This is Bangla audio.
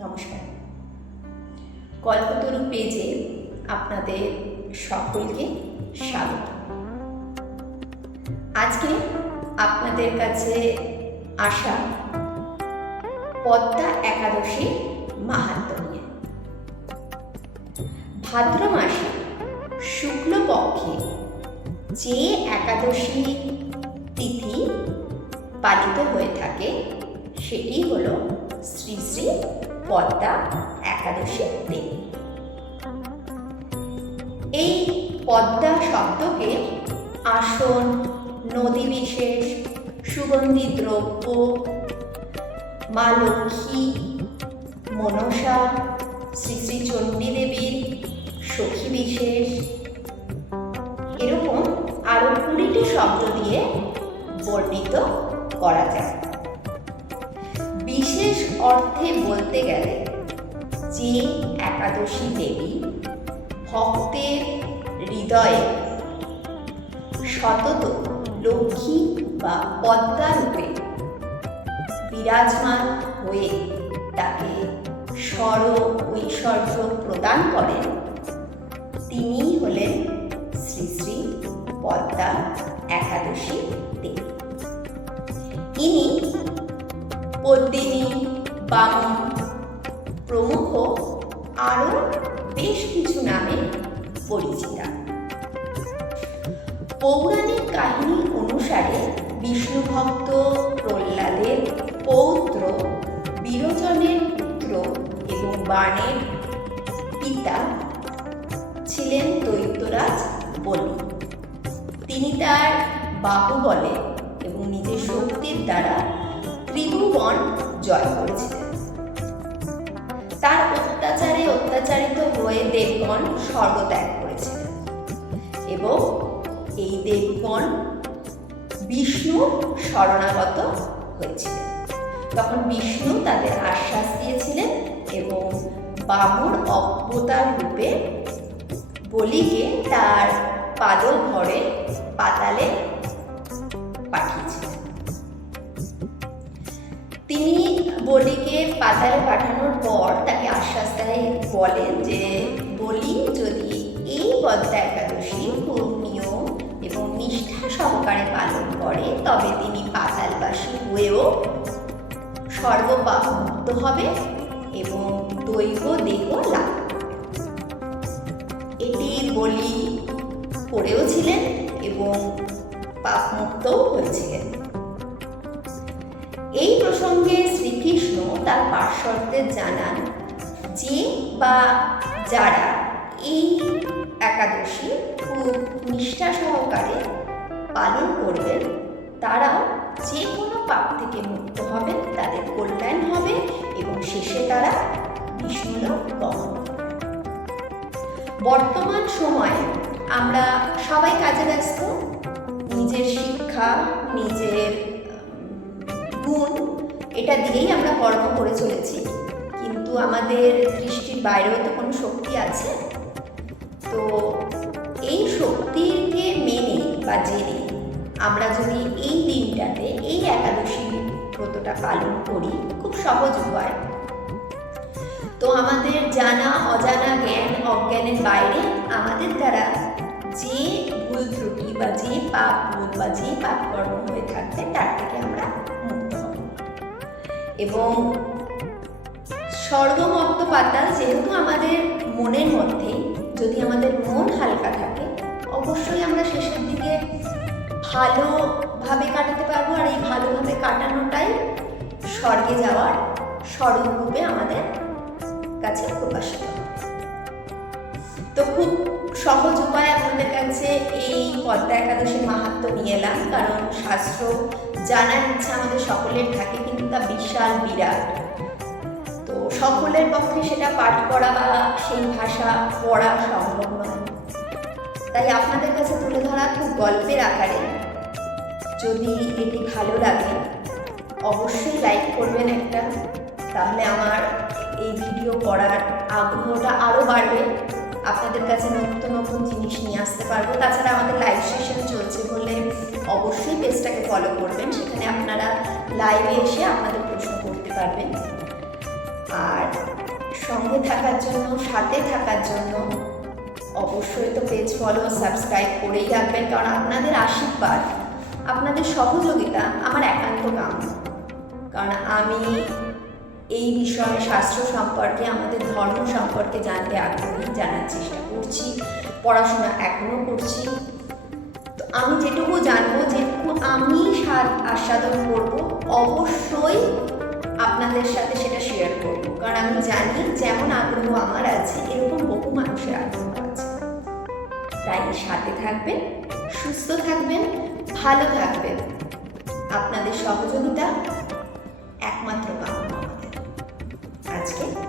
নমস্কার। কল্পতরু পেজে আপনাদের সকলকে স্বাগত। আজকে আপনাদের কাছে আসা পদ্মা একাদশী মাহাত্ম নিয়ে। ভাদ্র মাসে শুক্লপক্ষে যে একাদশী পালিত হয়ে থাকে, সেটি হল শ্রী শ্রী পদ্মা একাদশী দিন। এই পদ্মা শব্দকে আসন, নদী বিশেষ, সুগন্ধি দ্রব্য, মা লক্ষ্মী, মনসা, শ্রী শ্রী চণ্ডী দেবীর সখী বিশেষ। এরকম আরও কুড়িটি শব্দ দিয়ে বর্ণিত করা যায়। বিশেষ অর্থে বলতে গেলে, যে একাদশী দেবী ভক্তের হৃদয়ে সতত লক্ষ্মী বা পদ্মা রূপে বিরাজমান হয়ে তাকে স্বর ঐশ্বর্য প্রদান করেন, তিনিই হলেন শ্রী শ্রী পদ্মা একাদশী ইনি পদ্মিনী বামন প্রমুখ আরও বেশ কিছু নামে পরিচিতা। পৌরাণিক কাহিনী অনুসারে বিষ্ণু ভক্ত প্রহ্লাদের পৌত্র, বিরোচনের পুত্র এবং বাণের পিতা ছিলেন দৈত্যরাজ বলি। তিনি তার বাহুবলে এবং নিজের শক্তির দ্বারা ত্রিভুবন জয় করেছিলেন তার অত্যাচারে অত্যাচারিত হয়ে দেবগণ স্বর্গত্যাগ করেছিলেন এবং এই দেবগণ বিষ্ণু শরণাগত হয়েছিলেন। তখন বিষ্ণু তাদের আশ্বাস দিয়েছিলেন এবং বামুর অবতার রূপে বলিকে তার পাদঘরে পাতালে বলিকে পাতালে পাঠানোর পর তাকে আশ্বাস দেয়, বলেন যে বলি যদি এই পদ্মা একাদশী নিয়ম এবং নিষ্ঠা সহকারে পালন করে, তবে তিনি পাতালবাসী হয়েও সর্বপাপমুক্ত হবে এবং দৈব দেহ লাভ এটি বলি করেও ছিলেন এবং পাপমুক্তও হয়েছিলেন। এই প্রসঙ্গে শ্রীকৃষ্ণ তার পার্শ্বদের জানান যে বা যারা এই একাদশী খুব নিষ্ঠা সহকারে পালন করবেন, তারাও যে কোনো পাপ থেকে মুক্ত হবেন, তাদের কল্যাণ হবে এবং শেষে তারা বিষ্ণুলোক বর্তমান সময়ে আমরা সবাই কাজে ব্যস্ত। নিজের শিক্ষা, নিজের গুণ এটা দিয়েই আমরা কর্ম করে চলেছি। কিন্তু আমাদের দৃষ্টির বাইরেও তো কোনো শক্তি আছে? তো এই শক্তিকে মেনে বা জেনে আমরা যদি এই দিনটাতে, এই একাদশী ব্রতটা পালন করি, খুব সহজ উপায়। তো আমাদের জানা, অজানা জ্ঞান, অজ্ঞানের বাইরে আমাদের দ্বারা যে ভুল ত্রুটি বা যে পাপ ভুল বা যে পাপ কর্ম হয়ে থাকবে, তার থেকে আমরা এবং স্বর্গমত্ত পাতাল যেহেতু আমাদের মনের মধ্যে, যদি আমাদের মন হালকা থাকে, অবশ্যই আমরা শেষের দিকে ভালোভাবে কাটাতে পারব। আর এই ভালোভাবে কাটানোটাই স্বর্গে যাওয়ার স্বরূপরূপে আমাদের কাছে প্রকাশিত তো খুব সহজ উপায় আপনাদের কাছে এই পদ্মা একাদশীর মাহাত্ম নিয়ে এলাম, কারণ শাস্ত্র জানার ইচ্ছা আমাদের সকলের থাকে, কিন্তু তা বিশাল বিরাট। তো সকলের পক্ষে সেটা পাঠ করা বা সেই ভাষা পড়া সম্ভব নয়। তাই আপনাদের কাছে তুলে ধরা খুব গল্পের আকারে। যদি এটি ভালো লাগে, অবশ্যই লাইক করবেন একটা। তাহলে আমার এই ভিডিও করার আগ্রহটা আরও বাড়বে। আপনাদের কাছে নতুন নতুন জিনিস নিয়ে আসতে পারব। তাছাড়া আমাদের লাইভ সেশন চলছে বলে অবশ্যই পেজটাকে ফলো করবেন। সেখানে আপনারা লাইভে এসে আপনাদের প্রশ্ন করতে পারবেন। আর সঙ্গে থাকার জন্য, সাথে থাকার জন্য অবশ্যই তো পেজ ফলো সাবস্ক্রাইব করেই রাখবেন। কারণ আপনাদের আশীর্বাদ, আপনাদের সহযোগিতা আমার একান্ত কাম্য। কারণ আমি এই বিষয়ে শাস্ত্র সম্পর্কে, আমাদের ধর্ম সম্পর্কে জানতে আগ্রহী জানার চেষ্টা করছি, পড়াশোনা এখনও করছি। তো আমি যেটুকু জানব যেটুকু আমি স্বাদ আস্বাদন করব, অবশ্যই আপনাদের সাথে সেটা শেয়ার করব। কারণ আমি জানি যেমন আগ্রহ আমার আছে, এরকম বহু মানুষের আগ্রহ আছে। তাই সাথে থাকবেন, সুস্থ থাকবেন, ভালো থাকবেন। আপনাদের সহযোগিতা 맛있게